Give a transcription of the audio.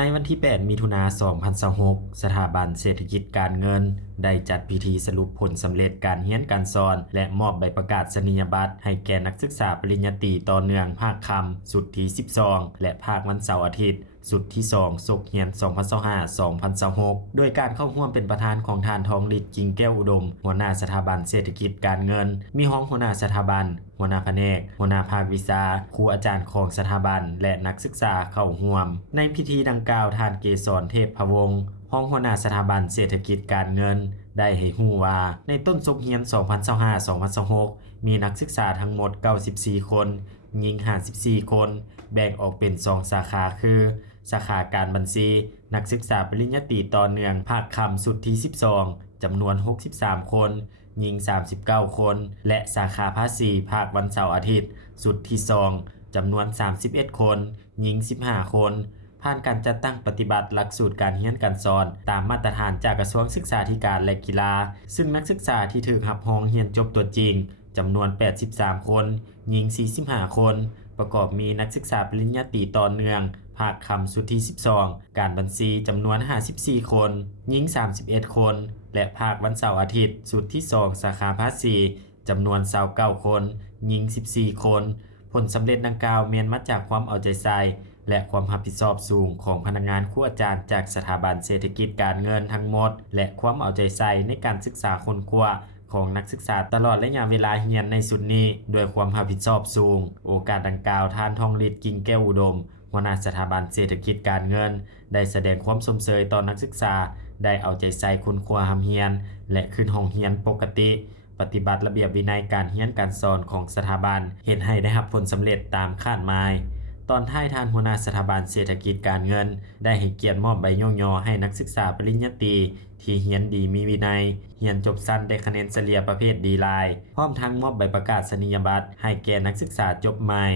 ในวันที่ 8 มิถุนายน 2026 สถาบันเศรษฐกิจการเงินได้จัดพิธีสรุปผลสำเร็จการเรียนการสอนและมอบใบประกาศนียบัตรให้แก่นักศึกษาปริญญาตรีต่อเนื่องภาคค่ำสุดที่ 12 และภาควันเสาร์อาทิตย์สุดที่ 2 ศกเรียน 2025-2026 โดยการเข้าร่วมเป็นประธานของท่านทองฤทธิ์ กิ่งแก้วอุดม หัวหน้าสถาบันเศรษฐกิจการเงิน มีรองหัวหน้าสถาบัน หัวหน้าแผนก หัวหน้าภาควิชา ครูอาจารย์ของสถาบัน และนักศึกษาเข้าร่วม ในพิธีดังกล่าวท่านเกษรเทพพวงศ์รองหัวหน้าสถาบันเศรษฐกิจการเงิน ได้ให้ฮู้ว่าในต้นศกเรียน 2025-2026 มีนักศึกษาทั้งหมด 94 คนหญิง 54 คน แบ่งออกเป็น 2 สาขาคือ สาขาการบัญชี นักศึกษาปริญญาตรีต่อเนื่องภาคค่ำสุดที่ 12 จำนวน 63 คนหญิง 39 คน และสาขาภาษีภาควันเสาร์อาทิตย์สุดที่ 2 จำนวน 31 คนหญิง 15 คน ผ่านการจัดตั้งปฏิบัติหลักสูตรการเรียนการสอนตามมาตรฐานจากกระทรวงศึกษาธิการและกีฬาซึ่งนักศึกษาที่ถูกรับรองเรียนจบตัวจริงจำนวน 83 คนหญิง 45 คน ประกอบมีนักศึกษาปริญญาตรีต่อเนื่องภาคค่ำสุดที่ 12 การบัญชีจำนวน 54 คนหญิง 31 คน และภาควันเสาร์อาทิตย์สุดที่ 2 สาขาภาษีจำนวน 29 คนหญิง 14 คน ผลสำเร็จดังกล่าวเมียนมาจากความเอาใจใส่และความรับผิดชอบสูงของพนักงานครูอาจารย์จากสถาบันเศรษฐกิจการเงินทั้งหมดและความเอาใจใส่ในการศึกษาคนกว่าของนักศึกษาตลอดระยะเวลาเรียนในสุดนี้ด้วยความรับผิดชอบสูงโอกาสดังกล่าวท่านทองฤทธิ์ กิ่งแก้วอุดมหัวหน้าสถาบันเศรษฐกิจการเงินได้แสดงความสมเชยต่อนักศึกษาได้เอาใจใส่คุณครูหำเรียนและขึ้นห้องเรียนปกติปฏิบัติระเบียบวินัยการเรียนการสอนของสถาบันเฮ็ดให้ได้รับผลสำเร็จตามคาดหมายตอนท้ายท่านหัวหน้าสถาบันเศรษฐกิจการเงินได้ให้เกียรติมอบใบย่อให้นักศึกษาปริญญาตรีที่เรียนดีมีวินัยเรียนจบสั้นได้คะแนนเฉลี่ยประเภทดีไลน์พร้อมทั้งมอบใบประกาศนียบัตรให้แก่นักศึกษาจบใหม่